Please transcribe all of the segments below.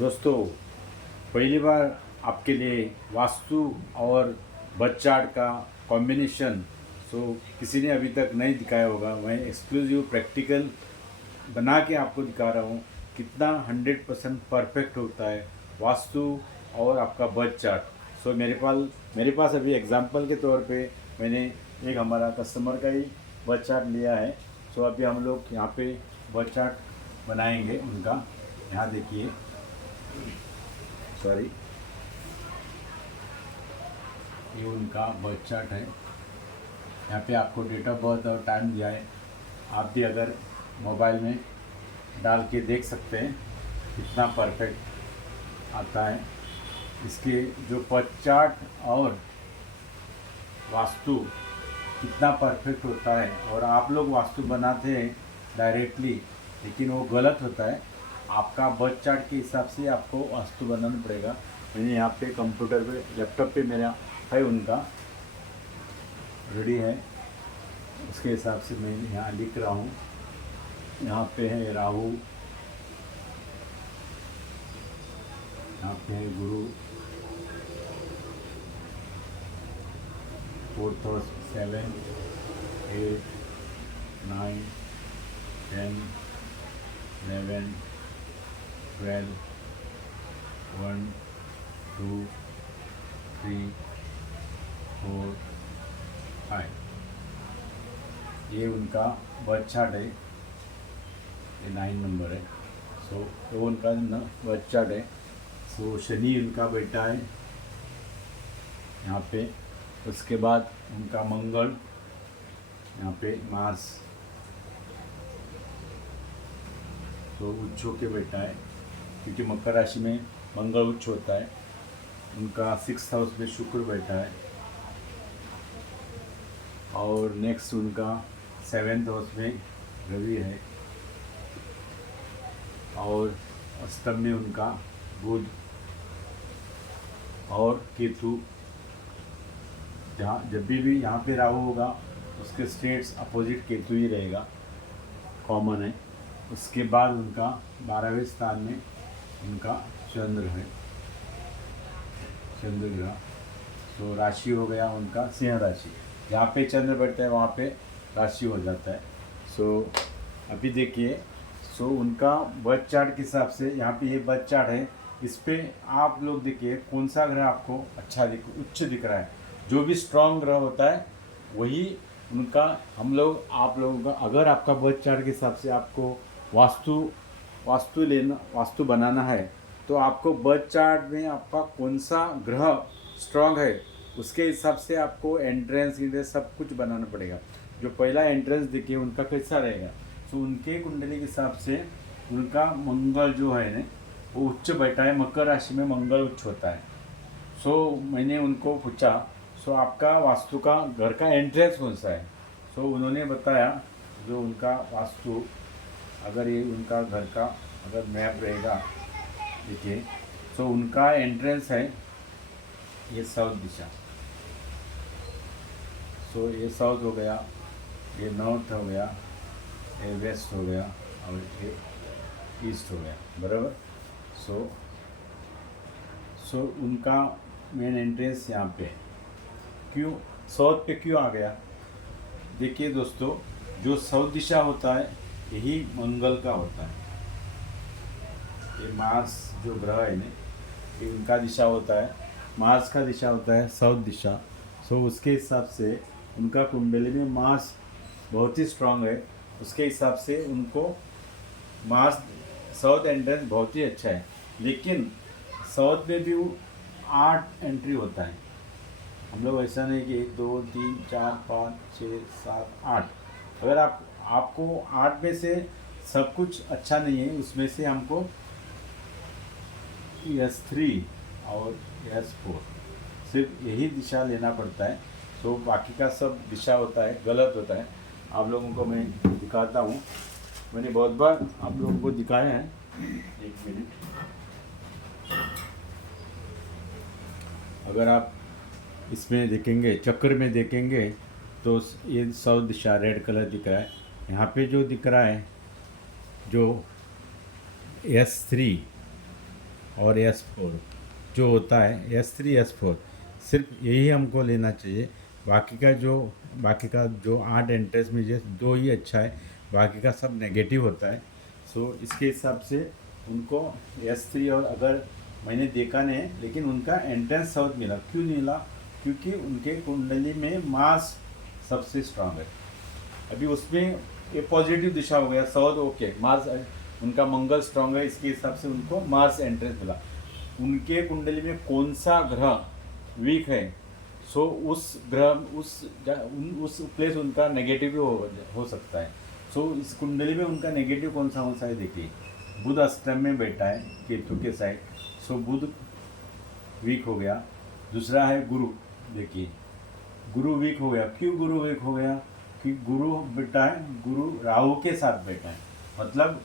दोस्तों, पहली बार आपके लिए वास्तु और बर्थ चार्ट का कॉम्बिनेशन किसी ने अभी तक नहीं दिखाया होगा। मैं एक्सक्लूसिव प्रैक्टिकल बना के आपको दिखा रहा हूँ कितना 100% परफेक्ट होता है वास्तु और आपका बर्थ चार्ट। मेरे पास अभी एग्जांपल के तौर पे मैंने एक हमारा कस्टमर का ही बर्थ चार्ट लिया है। अभी हम लोग यहाँ पे बर्थ चार्ट बनाएंगे उनका। यहाँ देखिए, सॉरी, ये उनका बर्थ चार्ट है। यहाँ पे आपको डेट ऑफ बर्थ और टाइम दिया है। आप भी अगर मोबाइल में डाल के देख सकते हैं कितना परफेक्ट आता है। इसके जो बर्थ चार्ट और वास्तु कितना परफेक्ट होता है। और आप लोग वास्तु बनाते हैं डायरेक्टली, लेकिन वो गलत होता है। आपका बर्थ चार्ट के हिसाब से आपको वास्तु बनाना पड़ेगा। मैंने यहाँ पे कंप्यूटर पे, लैपटॉप पे मेरा है, उनका रेडी है। उसके हिसाब से मैं यहाँ लिख रहा हूँ। यहाँ पे है राहु, यहाँ पे है गुरु, 4th और 7, 8, 9, 10, 11, 12, 1, 2, 3, 4, 5। ये उनका बर्थ चार्ट है। ये 9 नंबर है। वो उनका बर्थ चार्ट है। शनि उनका बेटा है यहाँ पे। उसके बाद उनका मंगल, यहाँ पे मार्स उच्चों के बेटा है, क्योंकि मकर राशि में मंगल उच्च होता है। उनका 6th हाउस में शुक्र बैठा है। और नेक्स्ट उनका 7th हाउस में रवि है। और अष्टम में उनका बुध और केतु। जहाँ जब भी यहाँ पे राहु होगा उसके स्टेट्स अपोजिट केतु ही रहेगा, कॉमन है। उसके बाद उनका 12वें स्थान में उनका चंद्र है, चंद्र ग्रह। राशि हो गया उनका सिंह राशि। जहाँ पे चंद्र बैठता है वहाँ पे राशि हो जाता है। अभी देखिए, उनका बर्थ चार्ट के हिसाब से यहाँ पे ये बर्थ चार्ट है। इस पे आप लोग देखिए कौन सा ग्रह आपको अच्छा उच्च दिख रहा है। जो भी स्ट्रांग ग्रह होता है वही उनका आप लोगों का। अगर आपका बर्थ चार्ट के हिसाब से आपको वास्तु बनाना है, तो आपको बर्थ चार्ट में आपका कौन सा ग्रह स्ट्रांग है उसके हिसाब से आपको एंट्रेंस सब कुछ बनाना पड़ेगा। जो पहला एंट्रेंस देखिए उनका कैसा रहेगा। उनके कुंडली के हिसाब से उनका मंगल जो है ना वो उच्च बैठा है। मकर राशि में मंगल उच्च होता है। मैंने उनको पूछा, आपका वास्तु का घर का एंट्रेंस कौन सा है। उन्होंने बताया जो उनका वास्तु, अगर ये उनका घर का अगर मैप रहेगा, देखिए, उनका एंट्रेंस है ये साउथ दिशा। ये साउथ हो गया, ये नॉर्थ हो गया, ये वेस्ट हो गया और ये ईस्ट हो गया, बराबर। उनका मेन एंट्रेंस यहाँ पे है। क्यों साउथ पे क्यों आ गया? देखिए दोस्तों, जो साउथ दिशा होता है यही मंगल का होता है। ये मार्स जो ग्रह है ना, ये उनका दिशा होता है। मार्स का दिशा होता है साउथ दिशा। उसके हिसाब से उनका कुंडली में मार्स बहुत ही स्ट्रांग है। उसके हिसाब से उनको मार्स साउथ एंट्रेंस बहुत ही अच्छा है। लेकिन साउथ में भी 8 एंट्री होता है। हम लोग ऐसा नहीं कि 1 2 3 4 5 6 7 8। अगर आपको 8 में से सब कुछ अच्छा नहीं है, उसमें से हमको S3 और S4 सिर्फ यही दिशा लेना पड़ता है। बाकी का सब दिशा होता है गलत होता है। आप लोगों को मैं दिखाता हूँ। मैंने बहुत बार आप लोगों को दिखाया है। एक मिनट, अगर आप इसमें देखेंगे, चक्र में देखेंगे, तो ये साउथ दिशा रेड कलर दिख रहा है। यहाँ पे जो दिख रहा है जो S3 और S4 जो होता है S3 S4, सिर्फ यही हमको लेना चाहिए। बाकी का जो 8 एंट्रेंस में जैसे 2 ही अच्छा है, बाकी का सब नेगेटिव होता है। सो इसके हिसाब से उनको S3, और अगर मैंने देखा नहीं है लेकिन उनका एंट्रेंस साउथ मिला। क्यों मिला? क्योंकि उनके कुंडली में मार्स सबसे स्ट्रांग है। अभी उसमें ये पॉजिटिव दिशा हो गया साउथ, ओके मार्स उनका मंगल स्ट्रांग है, इसके हिसाब से उनको मार्स एंट्रेंस मिला। उनके कुंडली में कौन सा ग्रह वीक है, सो उस ग्रह उस प्लेस उनका नेगेटिव हो सकता है। सो इस कुंडली में उनका नेगेटिव कौन सा है देखिए, बुध अष्टम में बैठा है केतु के साइड, सो बुध वीक हो गया। दूसरा है गुरु, देखिए गुरु वीक हो गया। क्यों गुरु वीक हो गया? कि गुरु बैठा है, गुरु राहु के साथ बैठा है, मतलब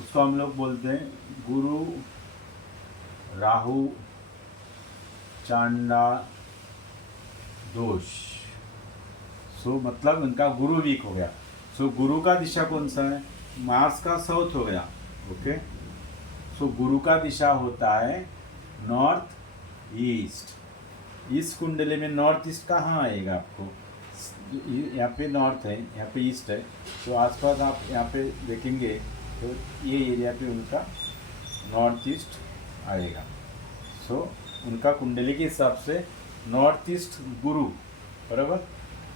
उसको हम लोग बोलते हैं गुरु राहु चांडा दोष। सो मतलब उनका गुरु वीक हो गया। सो गुरु का दिशा कौन सा है? मार्स का साउथ हो गया, ओके। सो गुरु का दिशा होता है नॉर्थ ईस्ट। इस कुंडली में नॉर्थ ईस्ट कहाँ आएगा आपको? यहाँ पे नॉर्थ है, यहाँ पे ईस्ट है, तो आसपास आप यहाँ पे देखेंगे तो ये एरिया पे उनका नॉर्थ ईस्ट आएगा। सो उनका कुंडली के हिसाब से नॉर्थ ईस्ट गुरु, बराबर।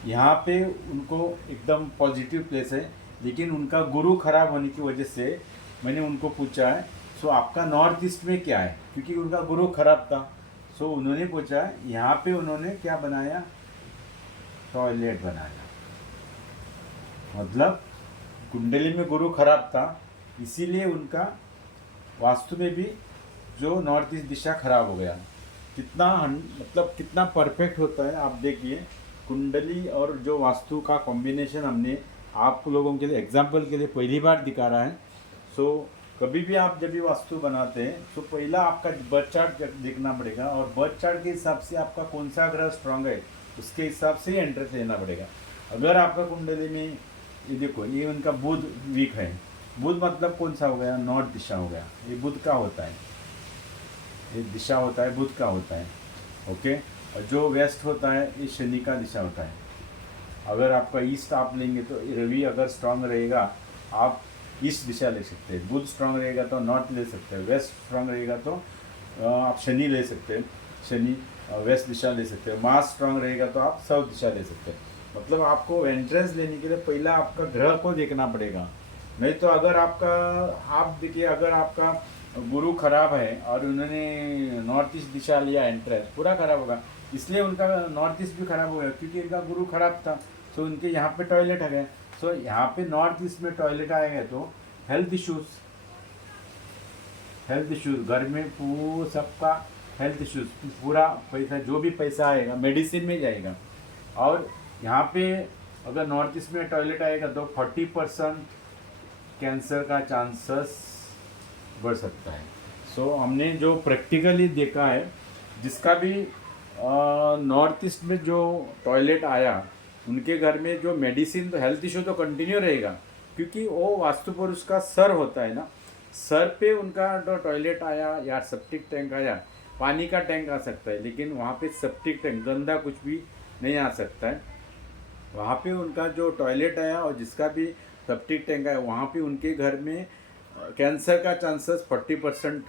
यहाँ पे उनको एकदम पॉजिटिव प्लेस है, लेकिन उनका गुरु खराब होने की वजह से मैंने उनको पूछा है सो आपका नॉर्थ ईस्ट में क्या है, क्योंकि उनका गुरु खराब था। सो उन्होंने पूछा यहाँ पे उन्होंने क्या बनाया? टॉयलेट बनाया। मतलब कुंडली में गुरु खराब था, इसीलिए उनका वास्तु में भी जो नॉर्थ ईस्ट दिशा खराब हो गया। मतलब कितना परफेक्ट होता है आप देखिए। कुंडली और जो वास्तु का कॉम्बिनेशन हमने आप लोगों के लिए एग्जाम्पल के लिए पहली बार दिखा रहा है। सो कभी भी आप जब भी वास्तु बनाते हैं तो पहला आपका बर्थ चार्ट देखना पड़ेगा, और बर्थ चार्ट के हिसाब से आपका कौन सा ग्रह स्ट्रांग है उसके हिसाब से ही एंट्रेंस लेना पड़ेगा। अगर आपका कुंडली में ये देखो, ये उनका बुध वीक है। बुध मतलब कौन सा हो गया? नॉर्थ दिशा हो गया। ये बुध का होता है, ये दिशा होता है बुध का होता है, ओके। और जो वेस्ट होता है ये शनि का दिशा होता है। अगर आपका ईस्ट आप लेंगे तो रवि अगर स्ट्रांग रहेगा आप ईस्ट दिशा ले सकते हैं, बुध स्ट्रांग रहेगा तो नॉर्थ ले सकते हैं, वेस्ट स्ट्रांग रहेगा तो आप शनि ले सकते हैं, शनि वेस्ट दिशा ले सकते हैं, मार्स स्ट्रांग रहेगा तो आप साउथ दिशा ले सकते हैं। मतलब आपको एंट्रेंस लेने के लिए पहला आपका ग्रह को देखना पड़ेगा। नहीं तो अगर आपका आप देखिए, अगर आपका गुरु खराब है और उन्होंने नॉर्थ ईस्ट दिशा लिया, एंट्रेंस पूरा खराब होगा। इसलिए उनका नॉर्थ ईस्ट भी खराब हो गया क्योंकि इनका गुरु खराब था। तो उनके यहाँ पे टॉयलेट आ गए। सो यहाँ पे नॉर्थ ईस्ट में टॉयलेट आएगा तो हेल्थ इश्यूज घर में सबका हेल्थ इश्यूज, पूरा पैसा जो भी पैसा आएगा मेडिसिन में जाएगा। और यहाँ पे अगर नॉर्थ ईस्ट में टॉयलेट आएगा तो 40% कैंसर का चांसेस बढ़ सकता है। सो हमने जो प्रैक्टिकली देखा है, जिसका भी नॉर्थ ईस्ट में जो टॉयलेट आया उनके घर में जो मेडिसिन तो हेल्थ इशू तो कंटिन्यू रहेगा, क्योंकि वो वास्तु पुरुष का सर होता है ना, सर पे उनका जो टॉयलेट आया या सेप्टिक टैंक आया, पानी का टैंक आ सकता है लेकिन वहाँ पे सेप्टिक टैंक गंदा कुछ भी नहीं आ सकता है। वहाँ पे उनका जो टॉयलेट आया और जिसका भी सेप्टिक टैंक आया वहाँ पे उनके घर में कैंसर का चांसेस 40%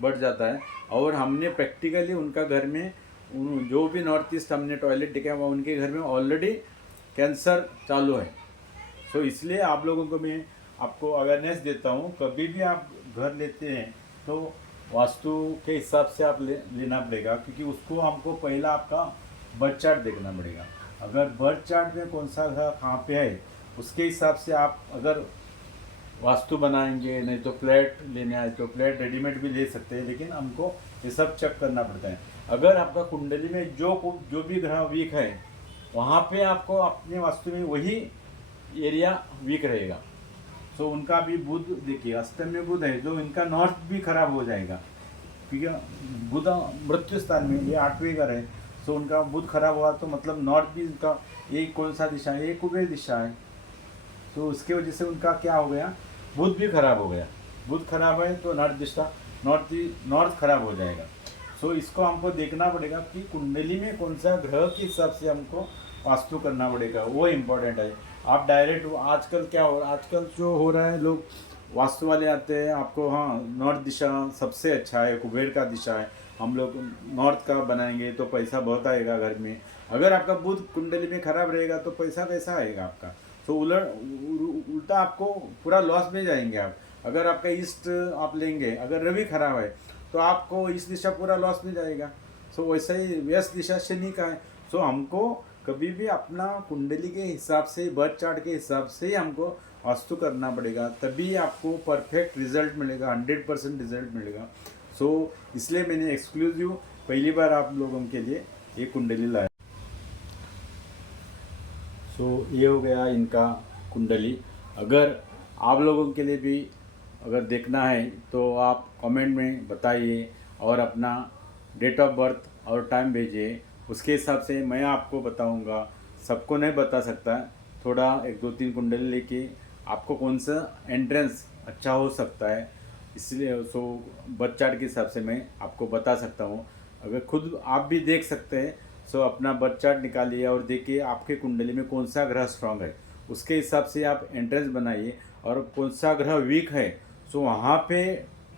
बढ़ जाता है। और हमने प्रैक्टिकली उनका घर में जो भी नॉर्थ ईस्ट हमने टॉयलेट देखा वो उनके घर में ऑलरेडी कैंसर चालू है। सो इसलिए आप लोगों को मैं आपको अवेयरनेस देता हूँ, कभी भी आप घर लेते हैं तो वास्तु के हिसाब से आप लेना पड़ेगा, क्योंकि उसको हमको पहला आपका बर्थ चार्ट देखना पड़ेगा। अगर बर्थ चार्ट में कौन सा घर कहाँ पे है उसके हिसाब से आप अगर वास्तु बनाएंगे, नहीं तो फ्लैट लेने आए तो फ्लैट रेडीमेड भी ले सकते हैं, लेकिन हमको ये सब चेक करना पड़ता है। अगर आपका कुंडली में जो भी ग्रह वीक है वहाँ पे आपको अपने वास्तु में वही एरिया वीक रहेगा। सो उनका भी बुध देखिए अष्टम में बुध है, जो इनका नॉर्थ भी खराब हो जाएगा क्योंकि बुध मृत्यु स्थान में, ये 8वें घर है। सो उनका बुध खराब हुआ तो मतलब नॉर्थ भी उनका ये कौन सा दिशा है? ये कुबेर दिशा है। तो उसके वजह से उनका क्या हो गया? बुध भी खराब हो गया। बुध खराब है तो नॉर्थ दिशा नॉर्थ खराब हो जाएगा। सो इसको हमको देखना पड़ेगा कि कुंडली में कौन सा ग्रह के हिसाब से हमको वास्तु करना पड़ेगा, वो इम्पोर्टेंट है। आप डायरेक्ट आजकल क्या हो आजकल जो हो रहा है, लोग वास्तु वाले आते हैं आपको, हाँ नॉर्थ दिशा सबसे अच्छा है, कुबेर का दिशा है, हम लोग नॉर्थ का बनाएंगे तो पैसा बहुत आएगा घर में। अगर आपका बुध कुंडली में खराब रहेगा तो पैसा कैसा आएगा आपका। तो उल्टा आपको पूरा लॉस में जाएंगे आप। अगर आपका ईस्ट आप लेंगे, अगर रवि खराब है तो आपको इस दिशा पूरा लॉस में जाएगा। सो वैसे ही वेस्ट दिशा शनि का है। सो हमको कभी भी अपना कुंडली के हिसाब से, बर्थ चार्ट के हिसाब से ही हमको वास्तु करना पड़ेगा, तभी आपको परफेक्ट रिजल्ट मिलेगा, 100% रिजल्ट मिलेगा। सो इसलिए मैंने एक्सक्लूसिव पहली बार आप लोगों के लिए ये कुंडली लाया। सो ये हो गया इनका कुंडली। अगर आप लोगों के लिए भी अगर देखना है तो आप कमेंट में बताइए और अपना डेट ऑफ बर्थ और टाइम भेजिए, उसके हिसाब से मैं आपको बताऊंगा। सबको नहीं बता सकता, थोड़ा 1 2 3 कुंडली लेके आपको कौन सा एंट्रेंस अच्छा हो सकता है, इसलिए सो बर्थ चार्ट के हिसाब से मैं आपको बता सकता हूँ। अगर खुद आप भी देख सकते हैं, सो अपना बर्थ चार्ट निकालिए और देखिए आपके कुंडली में कौन सा ग्रह स्ट्रांग है, उसके हिसाब से आप एंट्रेंस बनाइए। और कौन सा ग्रह वीक है, सो वहाँ पे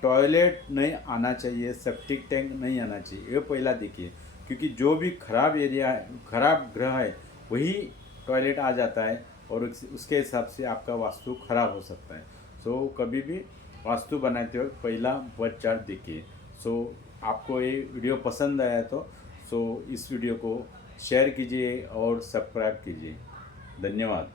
टॉयलेट नहीं आना चाहिए, सेप्टिक टैंक नहीं आना चाहिए, ये पहला देखिए। क्योंकि जो भी खराब एरिया है, खराब ग्रह है, वही टॉयलेट आ जाता है और उसके हिसाब से आपका वास्तु खराब हो सकता है। सो कभी भी वास्तु बनाते वक्त पहला बर्थ चार्ट देखिए। सो आपको ये वीडियो पसंद आया तो इस वीडियो को शेयर कीजिए और सब्सक्राइब कीजिए। धन्यवाद।